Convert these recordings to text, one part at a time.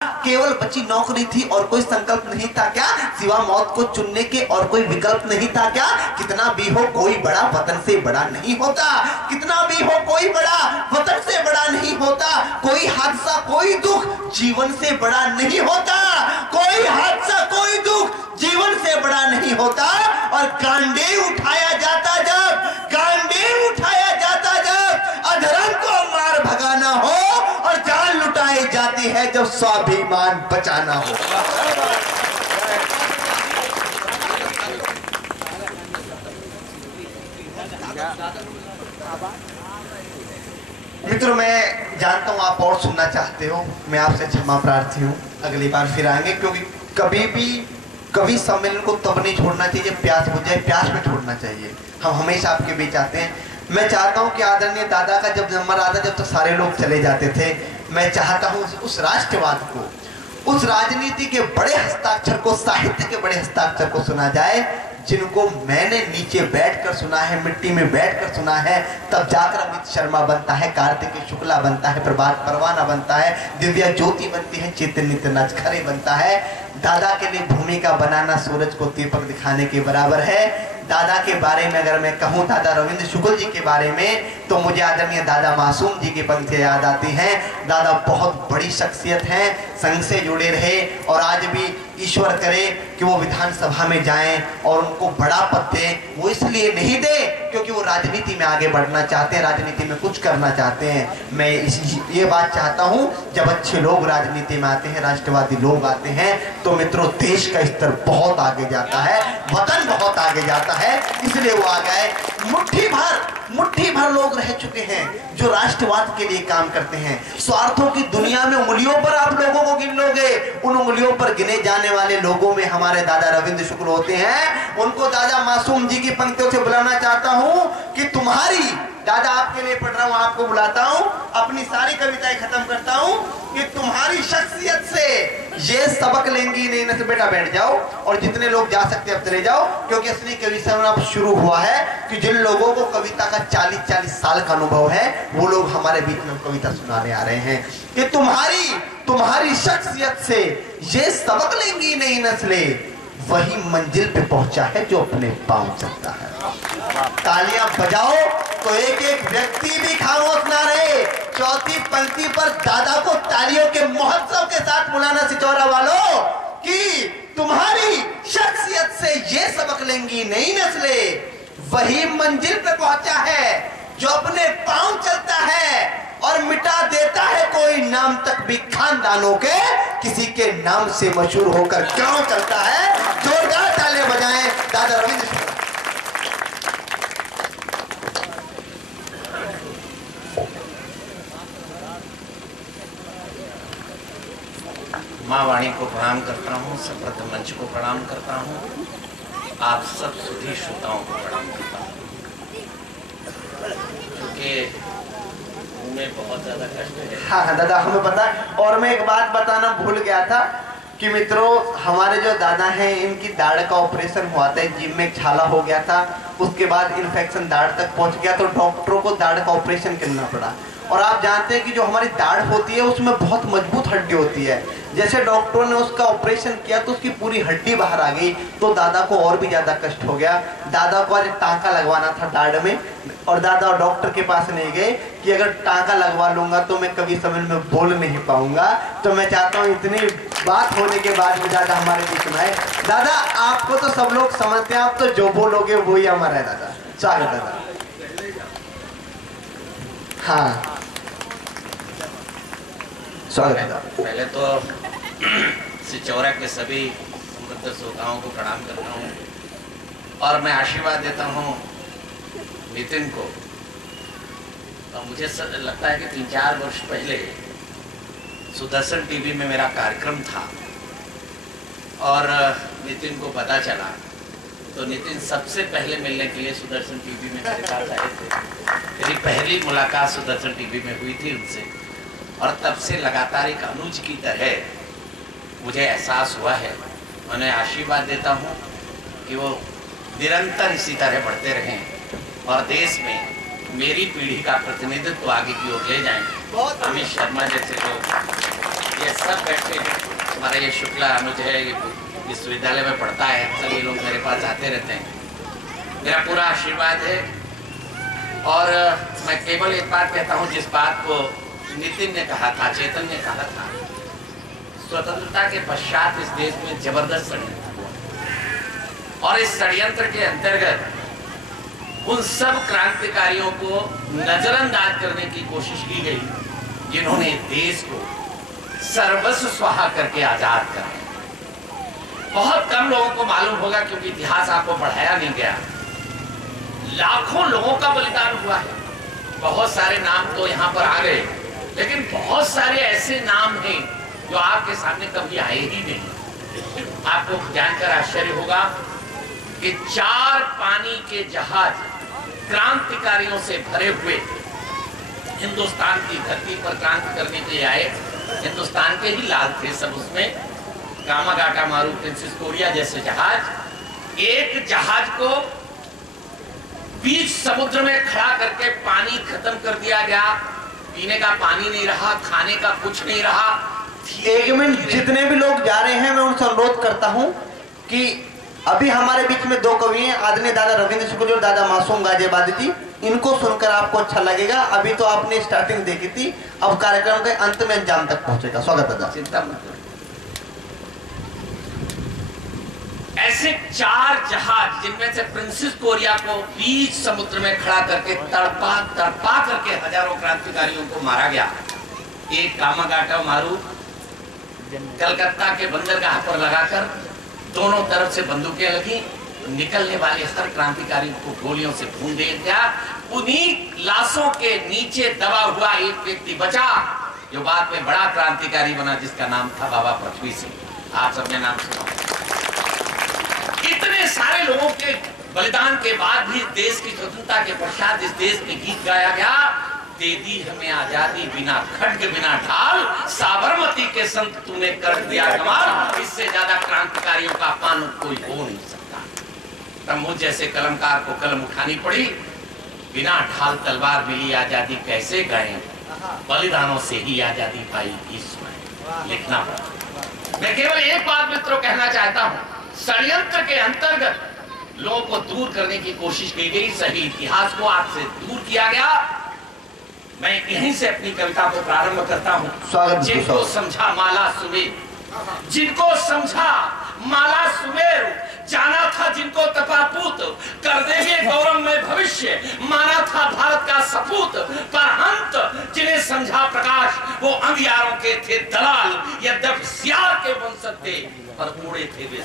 केवल बची नौकरी थी और कोई संकल्प नहीं था क्या? सिवा मौत को चुनने के और कोई विकल्प नहीं था क्या? कितना भी हो कोई बड़ा वतन से बड़ा नहीं होता, कितना भी हो कोई बड़ा वतन से बड़ा नहीं होता। कोई हादसा कोई दुख जीवन से बड़ा नहीं होता, कोई हादसा कोई दुख जीवन से बड़ा नहीं होता। और गांडे उठाया जाता जब, गांडे उठाया जाता जब अधर्म को मार भगाना हो, और जान लुटाई जाती है जब स्वाभिमान बचाना हो। मित्रों, मैं जानता हूं आप और सुनना चाहते हो, मैं आपसे क्षमा प्रार्थी हूं। अगली बार फिर आएंगे, क्योंकि कभी भी कवि सम्मेलन को तब नहीं छोड़ना चाहिए प्यास बुझ जाए, प्यास में छोड़ना चाहिए। हम हमेशा आपके बीच आते हैं। मैं चाहता हूं कि आदरणीय दादा का जब नंबर आता, जब तो सारे लोग चले जाते थे, मैं चाहता हूं उस राष्ट्रवाद को, उस राजनीति के बड़े हस्ताक्षर को, साहित्य के बड़े हस्ताक्षर को सुना जाए, जिनको मैंने नीचे बैठकर सुना है, मिट्टी में बैठकर सुना है। तब जाकर अमित शर्मा बनता है, कार्तिकेय शुक्ला बनता है, प्रभात परवाना बनता है, दिव्या ज्योति बनती है, चैतन्य नचखरे बनता है। दादा के लिए भूमिका बनाना सूरज को दीपक दिखाने के बराबर है। दादा के बारे में अगर मैं कहूँ, दादा रविंद्र शुक्ल जी के बारे में, तो मुझे आदरणीय दादा मासूम जी की पंक्तियां याद आती हैं। दादा बहुत बड़ी शख्सियत हैं, संघ से जुड़े रहे, और आज भी ईश्वर करे कि वो विधानसभा में जाएं और उनको बड़ा पद दे। वो इसलिए नहीं दे क्योंकि वो राजनीति में आगे बढ़ना चाहते हैं, राजनीति में कुछ करना चाहते हैं। मैं ये बात चाहता हूँ, जब अच्छे लोग राजनीति में आते हैं, राष्ट्रवादी लोग आते हैं, तो मित्रों देश का स्तर बहुत आगे जाता है, वतन बहुत आगे जाता है। इसलिए वो आ गए। मुट्ठी भर लोग रह चुके हैं जो राष्ट्रवाद के लिए काम करते हैं। स्वार्थों की दुनिया में उंगलियों पर आप लोगों को गिन लोगे, उन उंगलियों पर गिने जाने वाले लोगों में हमारे दादा रविंद्र शुक्ल होते हैं। उनको दादा मासूम जी की पंक्तियों से बुलाना चाहता हूं कि तुम्हारी, दादा आपके लिए पढ़ रहा हूं, आपको बुलाता हूं, अपनी सारी कविताएं खत्म करता हूं कि तुम्हारी शख्सियत से ये सबक लेंगी नहीं न। बेटा बैठ जाओ, और जितने लोग जा सकते अब चले जाओ, क्योंकि असली कविता अब शुरू हुआ है कि जिन लोगों को कविता का 40-40 साल का अनुभव है, वो लोग हमारे बीच में कविता सुनाने आ रहे हैं कि तुम्हारी शख्सियत से ये सबक लेंगी नई नस्लें, वही मंजिल पे पहुंचा है जो अपने पांव चलता है। तालियां बजाओ तो एक एक व्यक्ति भी खामोश ना रहे। चौथी पंक्ति पर दादा को तालियों के महोत्सव के साथ बुलाना, सिचौरा वालों, कि तुम्हारी शख्सियत से ये सबक लेंगी नई नस्लें, वही मंजिल पे पहुंचा है जो अपने पांव चलता है, और मिटा देता है कोई नाम तक भी खानदानों के, किसी के नाम से मशहूर होकर गांव चलता है। जोरदार तालियां बजाएं दादा रविंद्र शुक्ल। माँ वाणी को प्रणाम करता हूँ, सप्रथ मंच को प्रणाम करता हूँ, आप सब सुधी श्रोताओं को प्रणाम करता हूँ, क्योंकि में बहुत ज्यादा कष्ट है। हाँ दादा, हमें पता है। और मैं एक बात बताना भूल गया था कि मित्रों, हमारे जो दादा हैं, इनकी दाढ़ का ऑपरेशन हुआ था, जिम में एक छाला हो गया था, उसके बाद इन्फेक्शन दाढ़ तक पहुंच गया, तो डॉक्टरों को दाढ़ का ऑपरेशन करना पड़ा। और आप जानते हैं कि जो हमारी दाढ़ होती है उसमें बहुत मजबूत हड्डी होती है। जैसे डॉक्टरों ने उसका ऑपरेशन किया तो उसकी पूरी हड्डी बाहर आ गई, तो दादा को और भी ज्यादा कष्ट हो गया। दादा को आज टांका लगवाना था दाढ़ में, और दादा डॉक्टर के पास नहीं गए कि अगर टांका लगवा लूंगा तो मैं कभी समय में बोल नहीं पाऊंगा। तो मैं चाहता हूँ इतनी बात होने के बाद भी दादा हमारे बीच में आए। दादा आपको तो सब लोग समझते हैं, आप तो जो बोलोगे वही हमारा है। दादा स्वागत दादा। हाँ स्वागत है। पहले तो सिचौरा के सभी समृद्ध श्रोताओं को प्रणाम करता हूँ, और मैं आशीर्वाद देता हूँ नितिन को। और मुझे लगता है कि 3-4 वर्ष पहले सुदर्शन टीवी में मेरा कार्यक्रम था, और नितिन को पता चला, तो नितिन सबसे पहले मिलने के लिए सुदर्शन टीवी में मेरे पास आए थे। मेरी पहली मुलाकात सुदर्शन टीवी में हुई थी उनसे, और तब से लगातार एक अनुज की तरह मुझे एहसास हुआ है। मैं आशीर्वाद देता हूँ कि वो निरंतर इसी तरह बढ़ते रहें, और देश में मेरी पीढ़ी का प्रतिनिधित्व आगे की ओर ले जाएं। अमित शर्मा जैसे लोग ये सब बैठे हैं। हमारा ये शुक्ला अनुज है, ये विश्वविद्यालय में पढ़ता है, अक्सर ये लोग मेरे पास आते रहते हैं। मेरा पूरा आशीर्वाद है। और मैं केवल एक बात कहता हूँ, जिस बात को नितिन ने कहा था, चेतन ने कहा था, स्वतंत्रता के पश्चात इस देश में जबरदस्त षड्यंत्र हुआ और इस षड्यंत्र के अंतर्गत उन सब क्रांतिकारियों को नजरअंदाज करने की कोशिश की गई जिन्होंने देश को सर्वस्व स्वाहा करके आजाद कराया। बहुत कम लोगों को मालूम होगा, क्योंकि इतिहास आपको पढ़ाया नहीं गया। लाखों लोगों का बलिदान हुआ है। बहुत सारे नाम तो यहाँ पर आ गए, लेकिन बहुत सारे ऐसे नाम हैं जो आपके सामने कभी आए ही नहीं। आपको जानकर आश्चर्य होगा कि 4 पानी के जहाज क्रांतिकारियों से भरे हुए हिंदुस्तान की धरती पर क्रांति करने के लिए आए। हिंदुस्तान के ही लाल थे सब उसमें, कामागाटा मारू, प्रिंसेस कोरिया जैसे जहाज। एक जहाज को बीच समुद्र में खड़ा करके पानी खत्म कर दिया गया। पीने का पानी नहीं रहा, खाने का कुछ नहीं रहा। एक मिनट, जितने भी लोग जा रहे हैं मैं उनसे अनुरोध करता हूं कि अभी हमारे बीच में 2 कवि हैं, आदरणीय दादा रविंद्र शुक्ल और दादा मासूम गाजियाबादी जी। इनको सुनकर आपको अच्छा लगेगा। अभी तो आपने स्टार्टिंग देखी थी, अब कार्यक्रम के अंत में अंजाम तक पहुंचेगा। स्वागत दादा। चिंता मत करो। ऐसे 4 जहाज, जिनमें से प्रिंसेस कोरिया को बीच समुद्र में खड़ा करके तड़पा तड़पा करके हजारों क्रांतिकारियों को मारा गया। एक कामागाटा मारू कलकत्ता के बंदरगाह पर लगाकर दोनों तरफ से बंदूकें लगी, निकलने वाले हर क्रांतिकारी को गोलियों से भून दिया गया। उन्हीं लाशों के नीचे दबा हुआ एक व्यक्ति बचा, जो बाद में बड़ा क्रांतिकारी बना, जिसका नाम था बाबा पृथ्वी सिंह। आप सबने नाम सुना। इतने सारे लोगों के बलिदान के बाद भी देश की स्वतंत्रता के पश्चात इस देश में गीत गाया गया, दे दी हमें आजादी बिना खड्ग बिना ढाल, साबरमती के संत तूने कर दिया कमाल। इससे ज्यादा क्रांतिकारियों का अपमान कोई हो नहीं सकता। तब मुझ जैसे कलमकार को कलम उठानी पड़ी। बिना ढाल तलवार मिली आजादी कैसे गए, बलिदानों से ही आजादी पाई भी सुनाए। लिखना पड़ा। मैं केवल एक बात मित्रों कहना चाहता हूँ, षड्यंत्र के अंतर्गत लोगों को दूर करने की कोशिश की गई, सही इतिहास को आपसे दूर किया गया। मैं यहीं से अपनी कविता को प्रारंभ करता हूँ। जिनको समझा माला सुमेर, जिनको समझा माला सुमेर, जाना था जिनको तपापूत, कर देंगे गौरव में भविष्य, माना था भारत का सपूत। पर अंत जिन्हें समझा प्रकाश, वो अंगियारों के थे दलाल। यद्यपि सियार के वंशज थे, पर उड़े थे वे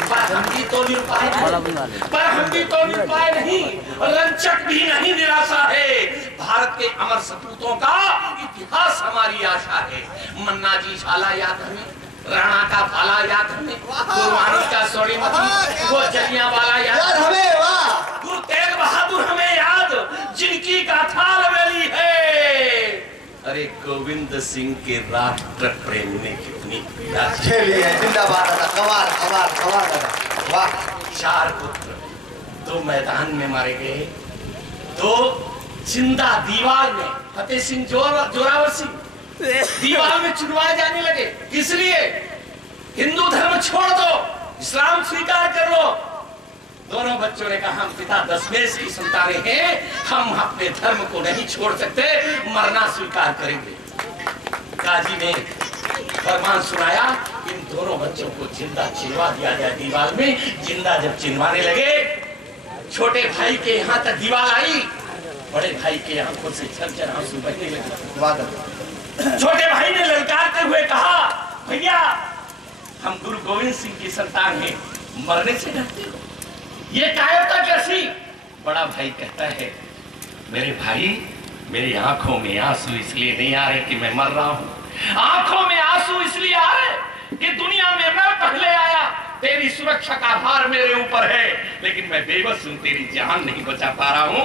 पर हम भी तो निरुपाय नहीं, रंचक भी नहीं निराशा है। भारत के अमर सपूतों का इतिहास हमारी आशा है। मन्ना जी झाला याद हमें, राणा का भाला याद हमें, गुरु का सोनीपत, वो जलियांवाला याद हमें, गुरु तेग बहादुर हमें याद, जिनकी गाथा लवेली है। अरे गोविंद सिंह के राष्ट्र प्रेम ने कितनी जिंदाबाद। कमाल कमाल कमाल। वाह। 4 पुत्र 2 मैदान में मारे गए, 2 जिंदा दीवार में। फतेह सिंह जोरावर सिंह दीवार में चुनवाए जाने लगे। किस लिए? हिंदू धर्म छोड़ दो, इस्लाम स्वीकार कर लो। दोनों बच्चों ने कहा, हम पिता दशमेश की संतानें हैं, हम अपने धर्म को नहीं छोड़ सकते, मरना स्वीकार करेंगे। काजी ने फरमान सुनाया, इन दोनों बच्चों को जिंदा चिनवा दिया जाए दीवार में। जिंदा जब चिनवाने लगे, छोटे भाई के यहाँ तक दीवार आई, बड़े भाई के आंखों से झरझर आंसू बहने लगे। छोटे भाई ने ललकारते हुए कहा, भैया हम गुरु गोविंद सिंह की संतान हैं, मरने से डरते हो, ये कायरता कैसी? बड़ा भाई कहता है, मेरे भाई, मेरी आंखों में आंसू इसलिए नहीं आ रहे कि मैं मर रहा हूँ, आंखों में आंसू इसलिए आ रहे कि दुनिया में मैं पहले आया, तेरी सुरक्षा का भार मेरे ऊपर है, लेकिन मैं बेबस हूँ, तेरी जान नहीं बचा पा रहा हूँ।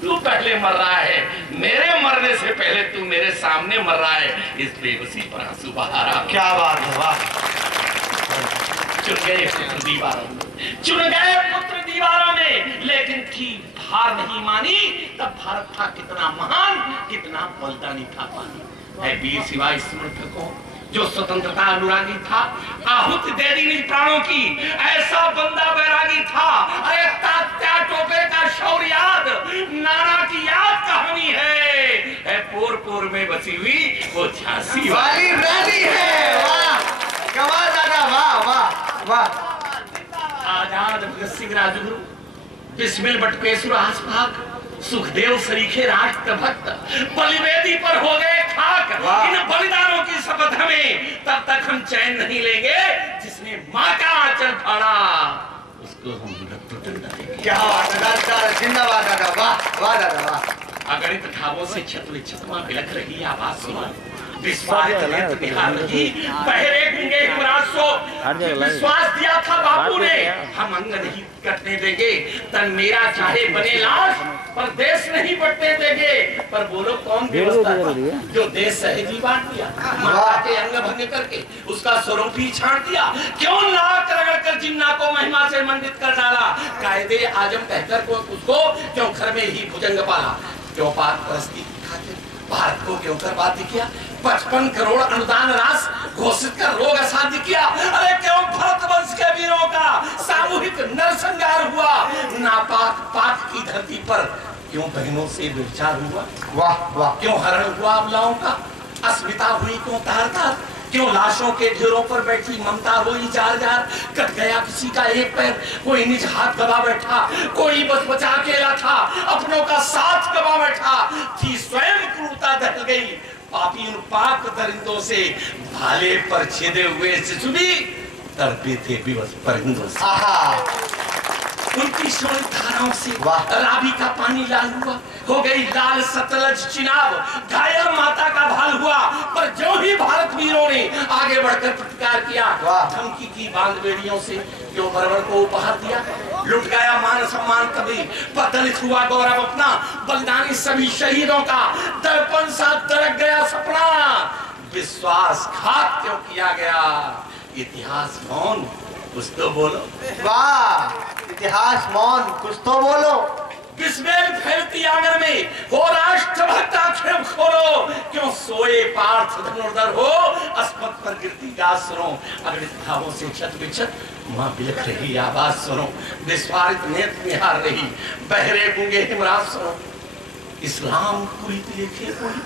तू पहले मर रहा है, मेरे मरने से पहले तू मेरे सामने मर रहा है, इस बेबसी पर आंसू बहा रहा। क्या बात है, वाह। चुन गए पुत्र दीवार, चुन गए पुत्र दीवारों में, लेकिन थी हार नहीं मानी। तब भारत था कितना महान, कितना बलिदानी था पानी। है वीर सिवाय समर्थकों जो स्वतंत्रता अनुरागी था, आहुति दे दी प्राणों की, ऐसा बंदा बैरागी था। अरे तात्या टोपे का शौर्य याद, नाना की याद कहानी है पोर पोर में बसी हुई वो झांसी वाली रानी है। वाह कमाल दादा, वाह वाह वाह। आजाद भगत सिंह राजगुरु, बिस्मिल बटुकेश्वर आसपाक, सुखदेव सरीखे राष्ट्र भक्त बलिवेदी पर हो गए खाक। इन बलिदानों की शपथ हमें तब तक हम चैन नहीं लेंगे जिसने माँ का आंचल फाड़ा उसको हम क्या जिंदाबाद दादा, वाह वाह दादा वाह। अगणित ठावों से छत विच्छतमा बिलख रही आवाज सुना, विश्वास दिया था बापू ने, हम अंग नहीं कटने देंगे। तन मेरा चाहे बने लाश पर देश नहीं बटने देंगे। पर बोलो कौन व्यवस्था जो देश सहेजी बांट दिया, माता के अंग भंग करके उसका स्वरूप ही छांट दिया। क्यों नाक रगड़ कर जिन्ना को महिमा से मंडित कर डाला, कायदे आजम कहकर को उसको क्यों घर में ही भुजंग पाला। क्यों पाक परस्ती खातिर भारत को क्यों बर्बाद किया, 55 करोड़ अनुदान राशि घोषित कर रोग असाध्य किया। अरे क्यों भरत वंश के वीरों का सामूहिक नरसंहार हुआ, नापाक पाक की धरती पर क्यों बहनों से व्यभिचार हुआ। वाह वाह। क्यों हरण हुआ अबलाओं का, अस्मिता हुई क्यों तार तार। क्यों लाशों के ढेरों पर बैठी ममता रोई जार जार। कट गया किसी का एक पैर, कोई निज हाथ दबा बैठा, कोई बच बचा अकेला था, अपनों का साथ गवा बैठा। थी स्वयं क्रूरता दहल गई, पापी उन पाक दरिंदों से, भाले पर छेदे हुए शिशु भी तड़पे थे विवश परिंदों से। उनकी शोणित धाराओं से रावी का पानी लाल हुआ, हो गई लाल सतलज चिनाब, घायल माता का भाल हुआ। पर जो ही भारत वीरों ने आगे बढ़कर प्रतिकार किया, धमकी की बांध बेड़ियों से क्यों बरबर को उपहार दिया। लुट गया मान सम्मान कभी, बदलित हुआ गौरव अपना, बलिदानी सभी शहीदों का दर्पण सा दरक गया सपना। विश्वासघात क्यों किया गया, इतिहास मौन कुछ तो बोलो। वाह, इतिहास मौन कुछ तो बोलो। बिस्मिल फैलती आंगन में हो राष्ट्रभक्त आंखें खोलो। क्यों सोए पार्थ धनुर्धर हो, अस्पत पर गिरती गासरों। अगणित भावों से छत बिछत मां बिलख रही आवाज सुनो। निस्वार्थ नेत्र निहार रही, बहरे गूंगे हिमराज सुनो। इस्लाम पूरी लिखे कोई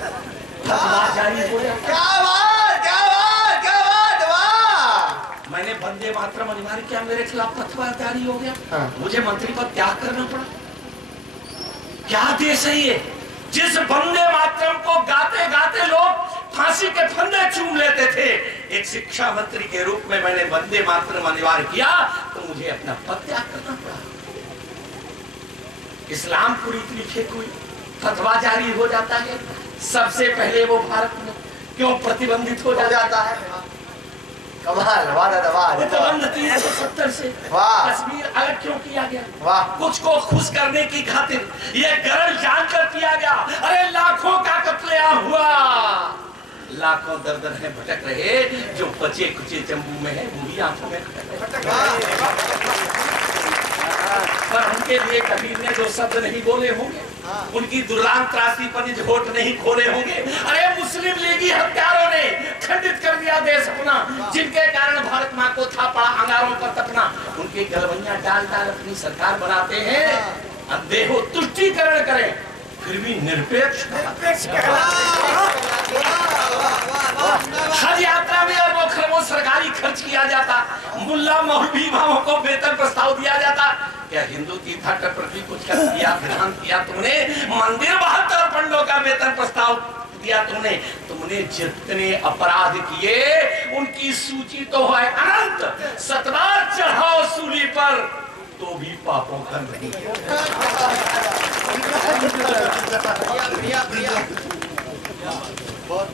फतवा जारी हो गया। क्या बात, क्या बात, क्या बात, वाह। मैंने वंदे मातरम अनिवार्य किया, मेरे खिलाफ फतवा जारी हो गया। मुझे मंत्री पद त्याग करना पड़ा। क्या देश है ये, जिस वंदे मातरम को गाते गाते लोग फांसी के फंदे चूम लेते थे। एक शिक्षा मंत्री के रूप में मैंने वंदे मातरम अनिवार्य किया तो मुझे अपना पद त्याग करना पड़ा। इस्लाम पूरी लिखे कोई फतवा जारी हो जाता है, सबसे पहले वो भारत में क्यों प्रतिबंधित हो जाता है। कमाल, वाह दादा वाह। 370 से कश्मीर अलग क्यों किया गया, वाह। कुछ को खुश करने की खातिर ये गरज जानकर किया गया। अरे लाखों का कत्लेआम हुआ, लाखों दर है भटक रहे, जो बचे कुचे जम्मू में है वो भी आंखों में खटक रहे। पर उनके लिए कबीर ने जो शब्द नहीं बोले होंगे, उनकी दुर्लान त्रासी पर निज होठ नहीं खोले होंगे। अरे मुस्लिम लीगी हत्यारों ने खंडित कर दिया देश अपना, जिनके कारण भारत माँ को था पड़ा अंगारों पर तपना। उनके गलवैया डाल डाल अपनी सरकार बनाते हैं, देहो तुष्टीकरण करें फिर भी निरपेक्ष। हज यात्रा में अरबों खरबों सरकारी खर्च किया जाता, मुल्ला मौलवी इमामों को वेतन प्रस्ताव दिया जाता। क्या हिंदू तीर्थाटन पर भी कुछ कर दिया, विधान किया तुमने। मंदिर 72 पंडों का वेतन प्रस्ताव दिया तुमने। तुमने जितने अपराध किए उनकी सूची तो है अनंत। सतबार चढ़ाओ सूली पर तो भी पापों का नहीं।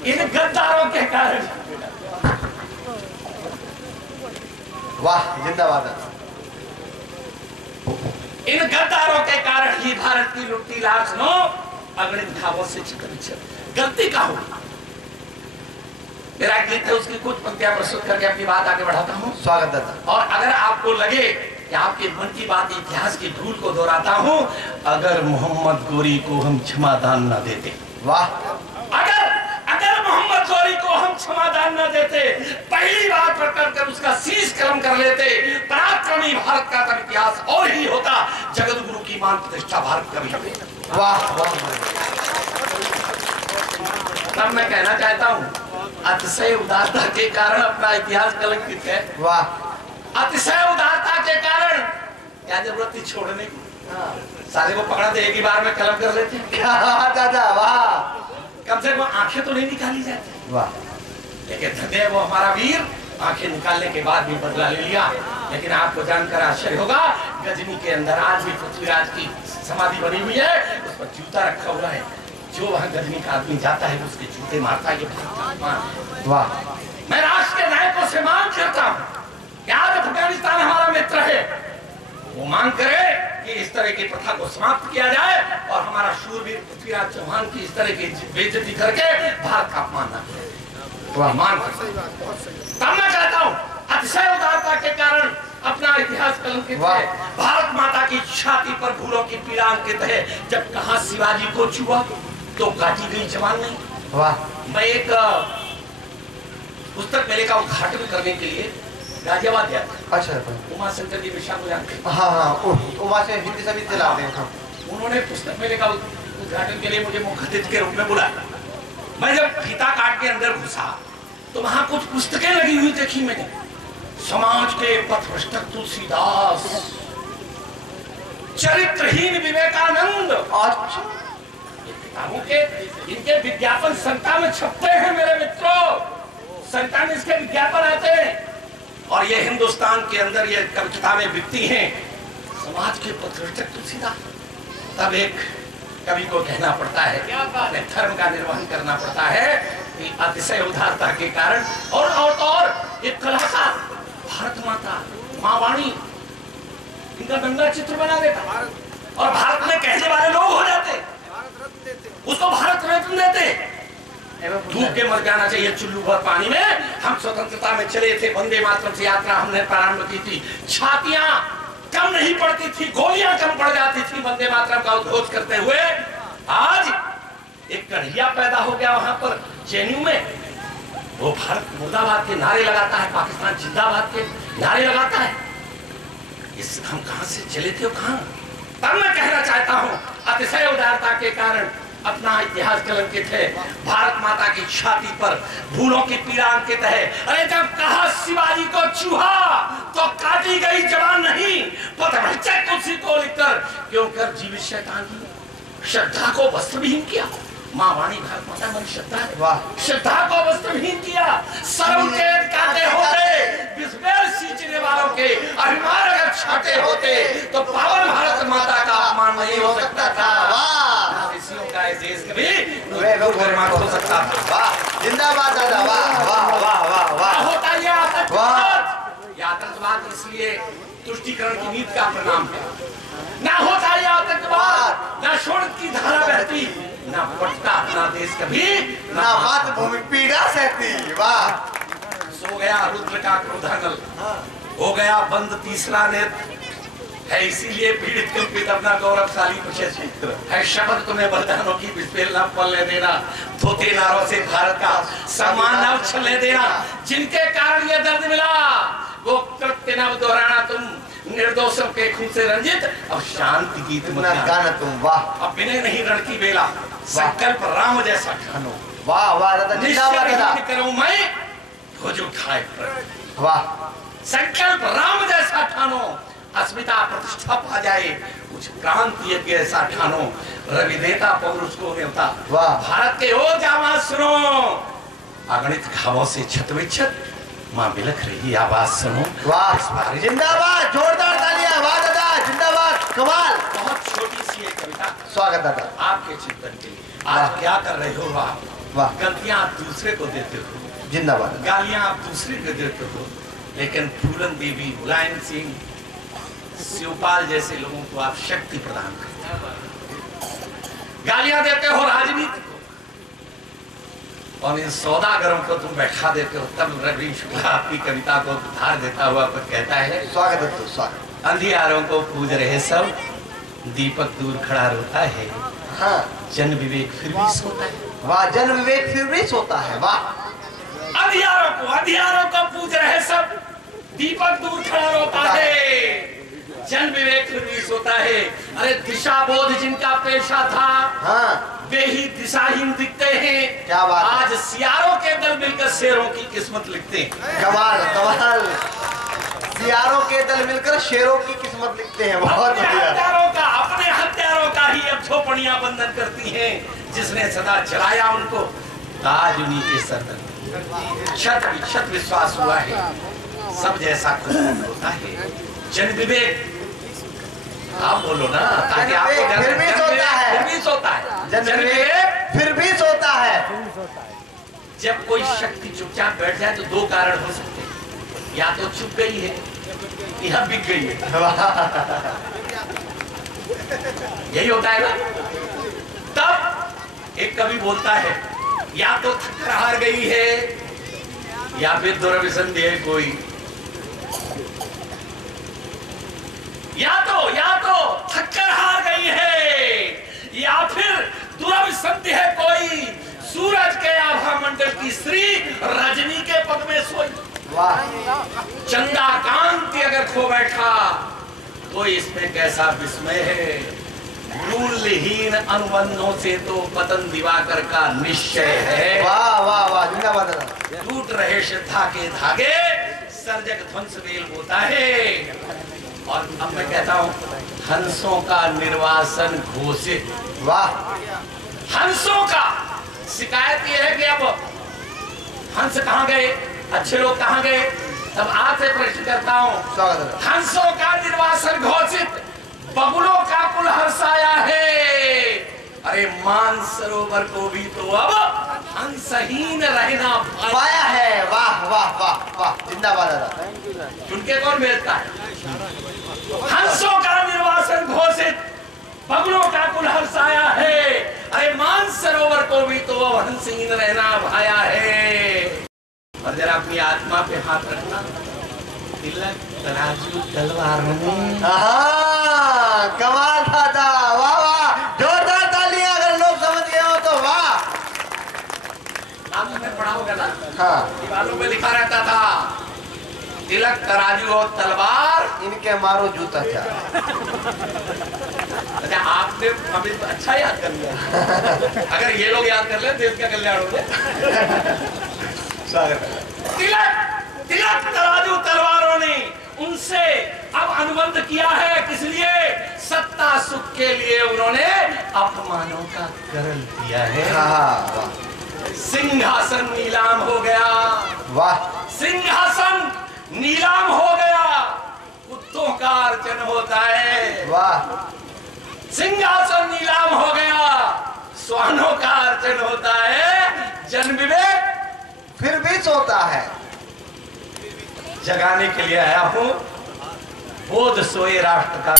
इन गद्दारों के कारण, वाह जिंदाबाद। इन गद्दारों के कारण ही भारत की लुट्टी लाशों अगणित भावों से गलती का हो। मेरा गीत है, उसकी कुछ पंक्तियां प्रस्तुत करके अपनी बात आगे बढ़ाता हूं। स्वागत दादा। और अगर आपको लगे कि आपके मन की बात इतिहास की भूल को दोहराता हूँ। अगर मोहम्मद गोरी को हम क्षमादान न देते, वाह, अगर मोहम्मद गोरी को हम क्षमादान न देते, पहली बार पकड़ कर उसका शीश कर्म कर लेते, पराक्रमी भारत का तब इतिहास और ही होता, जगत गुरु की मान प्रतिष्ठा भारत कभी कभी। वाह, तब मैं कहना चाहता हूँ, अतिशय उदारता के कारण अपना इतिहास कलंकित है। वाह, अतिशय उदारता के कारण क्या जरूरत थी छोड़ने की? साले को पकड़ा दे, एक ही बार में कलम कर लेते। क्या दादा, वाह, कम से कम आंखें तो नहीं निकाली जाती। वाह, लेकिन धन्य वो हमारा वीर, आंखें निकालने के बाद भी बदला ले लिया। लेकिन आपको जानकर आश्चर्य होगा, गजनी के अंदर आज भी पृथ्वीराज की समाधि बनी हुई है, उस पर जूता रखा हुआ है। जो वहाँ गजनी का आदमी जाता है उसके जूते मारता है। वाह, मैं राष्ट्र के नायकों से मांग करता हूँ कि आज अफगानिस्तान हमारा मित्र है, वो मांग करे कि इस तरह की प्रथा को समाप्त किया जाए और हमारा शूरवीर पृथ्वीराज चौहान की इस तरह की बेइज्जती करके भारत का अपमान न करे। वह मान तब मैं कहता हूँ, अतिशय उदारता के कारण अपना इतिहास कलंकित है। भारत माता की छाती पर भूलों की पीड़ा अंकित है। जब कहा शिवाजी को छुआ तो काटी गई जवान नहीं। वाह, मैं एक पुस्तक मेले का उद्घाटन करने के लिए गाजियाबाद गया था। अच्छा, उमा शंकर जी मिश्रा को जानते हैं? हाँ हाँ, उमा से हिंदी सभी दिलाते हैं। हाँ, उन्होंने पुस्तक मेले का उद्घाटन के लिए मुझे मुख्य अतिथि के रूप में बुलाया। मैं जब फीता काट के अंदर घुसा तो वहां कुछ पुस्तकें लगी हुई देखी मैंने। समाज के पथभ्रष्ट तुलसीदास, चरित्रहीन विवेकानंद, अच्छा, किताबों के इनके विज्ञापन संता में छपते हैं मेरे मित्रों। संता में इसके विज्ञापन आते हैं और ये हिंदुस्तान के अंदर ये किताबें बिकती हैं। समाज के पथभ्रष्ट तुलसीदास। तब एक कवि को कहना पड़ता है, अपने धर्म का निर्वहन करना पड़ता है कि अतिशय उदारता के कारण और एक कलाकार भारत माता माँ वाणी इनका दंगा चित्र बना देता और भारत में कहने वाले लोग हो जाते, उसको भारत रत्न देते। धूप के मर जाना चाहिए चुल्लू भर पानी में। हम स्वतंत्रता में चले थे, वंदे मातरम से यात्रा हमने प्रारंभ की थी। छातियां कम नहीं पड़ती थी, गोलियां कम पड़ जाती थी वंदे मातरम का उद्घोष करते हुए। आज एक कन्हैया पैदा हो गया वहां पर जेएनयू में, वो भारत मुर्दाबाद के नारे लगाता है, पाकिस्तान जिंदाबाद के नारे लगाता है। इस हम कहां से चले थे, कहां? तब मैं कहना चाहता हूं, अतिशय उदारता के कारण अपना इतिहास कलंकित है। भारत माता की छाती पर भूलों की पीड़ा अंकित है। अरे जब कहा शिवाजी को चूहा तो काटी गई जवान नहीं, पथभ्रष्ट तुलसी को लिखकर क्यों कर जीवित शैतान श्रद्धा को वस्त्रविहीन किया। माँ वाणी भारत माता मन श्रद्धा है, श्रद्धा को वस्त्रविहीन किया। सर्व के काटे होते, विस्मय सींचने वालों के अभिमान अगर छाटे होते तो पावन भारत माता का अपमान नहीं हो सकता था। ऋषियों का देश कभी हो सकता था। जिंदाबाद दादा, वाह वाह वाह वाह वाह। होता ये आतंकवाद, ये आतंकवाद इसलिए तुष्टिकरण की नीति का परिणाम है। ना होता ये आतंकवाद, ना शोषण की धारा बहती, ना पटता अपना देश कभी, ना मातृभूमि पीड़ा सहती। वाह, सो गया रुद्र का क्रोधानल, हो गया बंद तीसरा नेत्र है, इसीलिए पीड़ित कल्पित अपना गौरवशाली क्षेत्र है। शब्द तुम्हें बलिदानों की विस्फेल न पलने देना, धोते नारों से भारत का सम्मान न उछलने देना। जिनके कारण ये दर्द मिला वो कृत्य न दोहराना तुम, निर्दोषों के खून से रंजित अब शांति गीत मत गाना तुम। वाह, अब बिने नहीं रण की बेला, संकल्प राम जैसा ठानो। वाह वाह दादा, जिंदाबाद दादा। करूं मैं भुज उठाए, वाह, संकल्प राम जैसा ठानो, अस्मिता प्रतिष्ठा पा जाए, कुछ क्रांति यज्ञ ऐसा ठानो, रवि देता पौरुष को न्योता। वाह, भारत के ओ जामा सुनो, अगणित घावों से छत विच्छत मां बिलख रही आवाज सुनो। वाह, जिंदाबाद, जोरदार तालियां। वाह दादा, जिंदाबाद, कमाल। बहुत छोटी सी एक कविता, स्वागत दादा आपके चिंतन के लिए। आज क्या कर रहे हो आप? वाह, गलतियां आप दूसरे को देते हो, जिंदाबाद। गालियां आप दूसरे को देते हो, लेकिन फूलन देवी, मुलायम सिंह, शिवपाल जैसे लोगों को आप शक्ति प्रदान करते हो। गालियां देते हो राजनीति को और इन सौदागरों को तुम बैठा देते हो। तब रवि शुक्ला आपकी कविता को उधार देता हुआ कुछ कहता है, स्वागत है, स्वागत। अंधियारों को पूज रहे सब, दीपक दूर खड़ा रोता है। हाँ, जन विवेक फिर भी सोता है। वाह, जन विवेक फिर भी सोता है। वाह, अंधियारों को पूज रहे सब, दीपक दूर खड़ा रोता है। जन विवेक फिर भी सोता है। अरे दिशा बोध जिनका पेशा था, हाँ, वे ही दिशाहीन दिखते हैं। क्या बात है। आज सियारों के दल मिलकर शेरों की किस्मत लिखते हैं। कमाल कमाल, सियारों के दल मिलकर शेरों की किस्मत लिखते हैं। बहुत बढ़िया। अपने हत्यारों का ही अब झोपड़ियां बंधन करती हैं। जिसने सदा चलाया उनको, ताज उन्हीं के सर। छत विश्वास हुआ है, सब जैसा कुछ होता है। जन विवेक आप बोलो ना, ताकि आपको फिर भी सोता है, फिर भी सोता है। जन विवेक फिर भी सोता है। जब कोई शक्ति चुपचाप बैठ जाए तो दो कारण हो सकते हैं, या तो चुप गई है या बिक गई है। यही होता है ना। तब एक कवि बोलता है, या तो थक हार गई है या फिर दुर्विसंधि है कोई। या तो थक्कर हार गई है या फिर दुर्विसंधि है कोई। सूरज के आभा मंडल की श्री रजनी के पद में सोई। वाह, चंदा कांति अगर खो बैठा तो इसमें कैसा विस्मय है। मूल्यहीन अनुबंधों से तो पतन दिवाकर का निश्चय है। वाह वाह वाह, जिंदाबाद। टूट रहे श्रद्धा के धागे, सर्जक ध्वंस मेल होता है। और अब मैं कहता हूं, हंसों का निर्वासन घोषित। वाह, हंसों का शिकायत यह है कि अब हंस कहां गए, अच्छे लोग कहां गए। तब आपसे प्रश्न करता हूं, स्वागत है। हंसों का निर्वासन घोषित, बगुलों का कुल हर्षाया है। अरे मानसरोवर को भी तो अब हंसहीन रहना पाया है। वाह वाह वाह वाह, जिंदाबाद दादा। उनके कौन भेजता है। हंसों का निर्वासन घोषित, बगुलों का कुल हर्षाया है। अरे मानसरोवर को भी तो अब हंसहीन रहना भाया है। और जरा अपनी आत्मा पे हाथ रखना, तिलक तराजू तलवार में। कमाल था। वाह वाह, जोरदार तालियां अगर लोग समझ गए हो तो। वाह, आपने पढ़ा होगा ना। हाँ, दीवारों पे लिखा रहता था, तिलक तराजू और तलवार, इनके मारो जूता चार। अच्छा, आपने हमें तो अच्छा याद कर लिया। अगर ये लोग याद कर ले, देश का कल्याण हो जाए। तिलक तराजू तलवारों ने उनसे अब अनुबंध किया है। किस लिए? सत्ता सुख के लिए उन्होंने अपमानों का करण दिया है। हाँ, सिंहासन नीलाम हो गया। वाह, सिंहासन नीलाम हो गया, कुत्तों का अर्चन होता है। वाह, सिंहासन नीलाम हो गया, श्वानों का अर्चन होता है। जन विवेक फिर भी सोता है। जगाने के लिए आया हूं, बोध सोए राष्ट्र का।